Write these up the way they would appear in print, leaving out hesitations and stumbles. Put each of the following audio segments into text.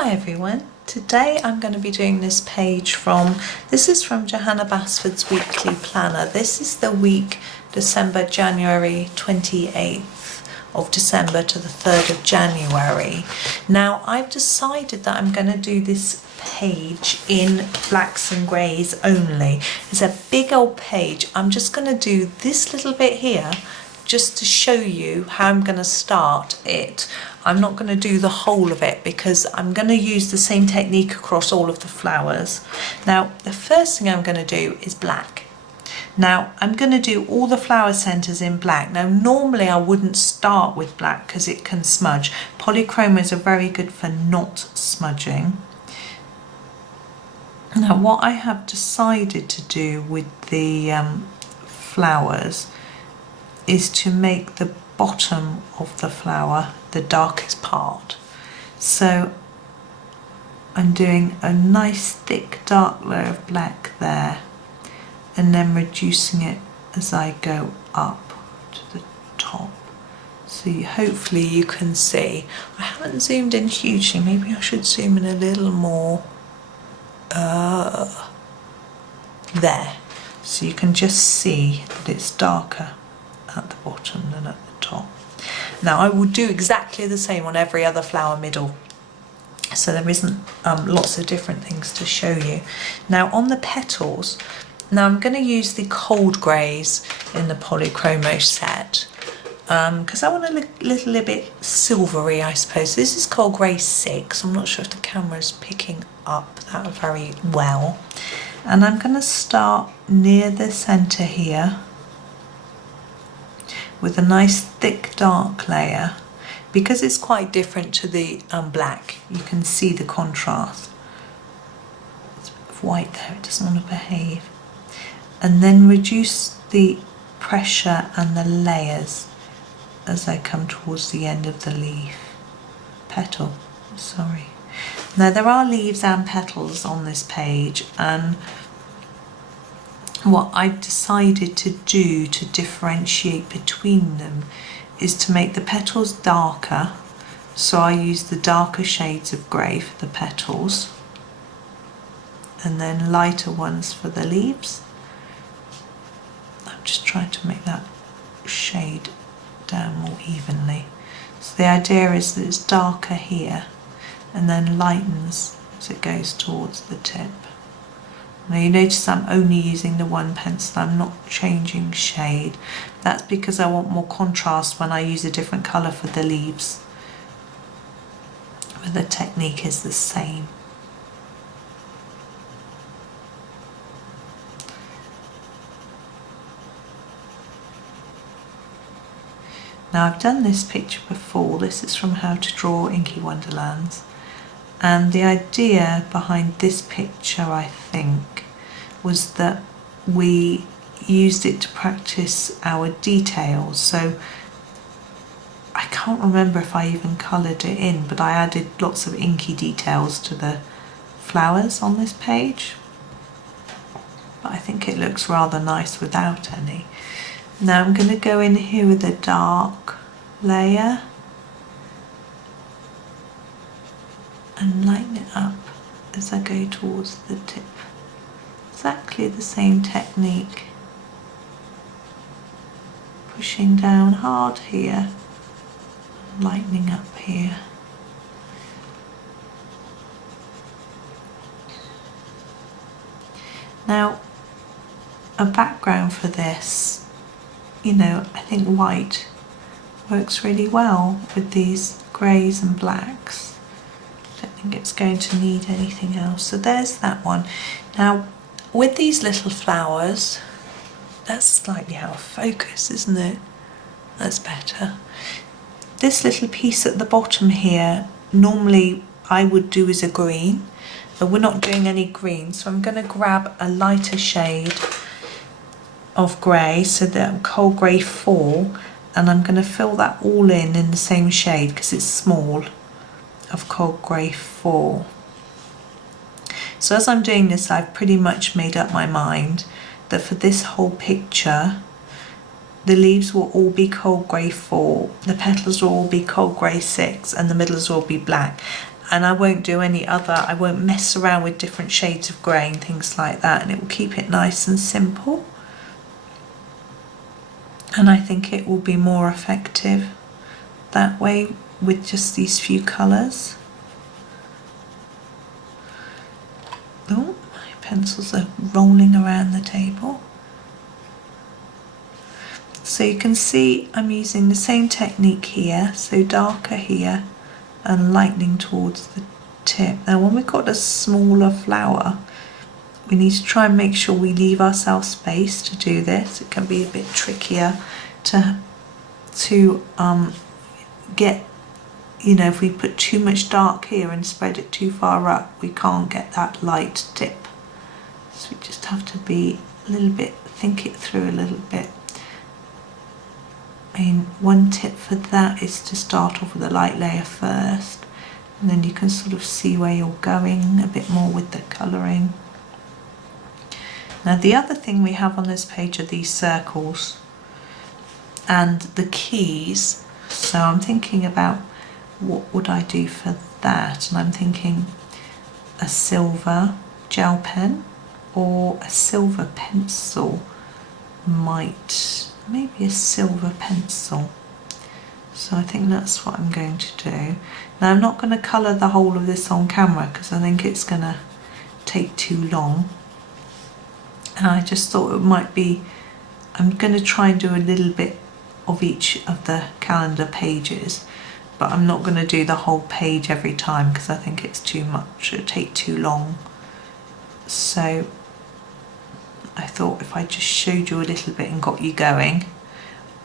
Hi everyone, today I'm going to be doing this page this is from Johanna Basford's weekly planner. This is the week January 28th of December to the 3rd of January. Now I've decided that I'm going to do this page in blacks and greys only. It's a big old page. I'm just going to do this little bit here just to show you how I'm going to start it. I'm not going to do the whole of it because I'm going to use the same technique across all of the flowers. Now the first thing I'm going to do is black. Now I'm going to do all the flower centres in black. Now normally I wouldn't start with black because it can smudge. Polychromos are very good for not smudging. Now what I have decided to do with the flowers is to make the bottom of the flower the darkest part. So I'm doing a nice thick dark layer of black there and then reducing it as I go up to the top. So hopefully you can see. I haven't zoomed in hugely, maybe I should zoom in a little more. There. So you can just see that it's darker at the bottom than at the top. Now I will do exactly the same on every other flower middle, so there isn't lots of different things to show you. Now on the petals, now I'm going to use the cold greys in the Polychromos set because I want a little bit silvery, I suppose. This is cold grey 6. I'm not sure if the camera's picking up that very well. And I'm going to start near the centre here with a nice thick dark layer. Because it's quite different to the black, you can see the contrast. There's a bit of white there, it doesn't want to behave. And then reduce the pressure and the layers as I come towards the end of the petal. Now there are leaves and petals on this page, and what I've decided to do to differentiate between them is to make the petals darker. So I use the darker shades of grey for the petals and then lighter ones for the leaves. I'm just trying to make that shade down more evenly. So the idea is that it's darker here and then lightens as it goes towards the tip. Now you notice I'm only using the one pencil, I'm not changing shade. That's because I want more contrast when I use a different colour for the leaves. But the technique is the same. Now I've done this picture before. This is from How to Draw Inky Wonderlands. And the idea behind this picture, I think, was that we used it to practice our details. So I can't remember if I even coloured it in, but I added lots of inky details to the flowers on this page. But I think it looks rather nice without any. Now I'm going to go in here with a dark layer and lighten it up as I go towards the tip. Exactly the same technique. Pushing down hard here, lightening up here. Now, a background for this, I think white works really well with these greys and blacks. I don't think it's going to need anything else. So there's that one. Now with these little flowers, that's slightly out of focus, isn't it? That's better. This little piece at the bottom here, normally I would do as a green, but we're not doing any green. So I'm going to grab a lighter shade of grey, so that cold grey 4, and I'm going to fill that all in the same shade because it's small, of cold grey 4. So as I'm doing this, I've pretty much made up my mind that for this whole picture the leaves will all be cold grey 4, the petals will all be cold grey 6, and the middles will be black. and I won't do any other, I won't mess around with different shades of grey and things like that, and it will keep it nice and simple. And I think it will be more effective that way with just these few colours. Oh, my pencils are rolling around the table. So you can see I'm using the same technique here, so darker here and lightening towards the tip. Now when we've got a smaller flower, we need to try and make sure we leave ourselves space to do this. It can be a bit trickier to get, you know, if we put too much dark here and spread it too far up, we can't get that light tip. So we just have to be a little bit, think it through a little bit. I mean, one tip for that is to start off with a light layer first, and then you can sort of see where you're going a bit more with the colouring. Now the other thing we have on this page are these circles and the keys. So I'm thinking about what would I do for that, and I'm thinking a silver gel pen or a silver pencil maybe a silver pencil. So I think that's what I'm going to do. Now I'm not going to colour the whole of this on camera because I think it's going to take too long. And I just thought it might be, I'm going to try and do a little bit of each of the calendar pages, but I'm not going to do the whole page every time because I think it's too much, it'll take too long. So I thought if I just showed you a little bit and got you going,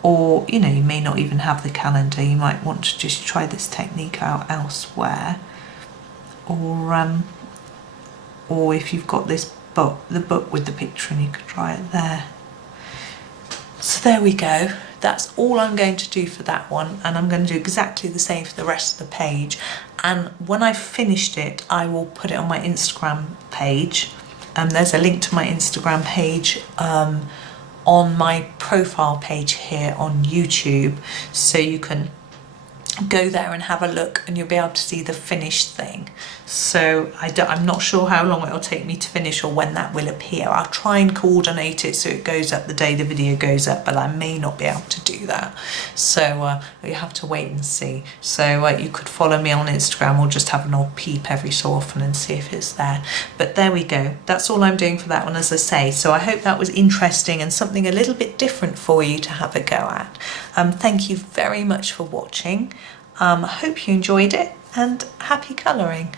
or you know, you may not even have the calendar, you might want to just try this technique out elsewhere, or if you've got this book, the book with the picture, and you could try it there. So there we go, that's all I'm going to do for that one, and I'm going to do exactly the same for the rest of the page. And when I've finished it, I will put it on my Instagram page. There's a link to my Instagram page on my profile page here on YouTube, so you can go there and have a look and you'll be able to see the finished thing. So I'm not sure how long it'll take me to finish or when that will appear. I'll try and coordinate it so it goes up the day the video goes up, but I may not be able to do that. So you have to wait and see. So you could follow me on Instagram or just have an old peep every so often and see if it's there. But there we go. That's all I'm doing for that one, as I say. So I hope that was interesting and something a little bit different for you to have a go at. Thank you very much for watching. I hope you enjoyed it, and happy colouring.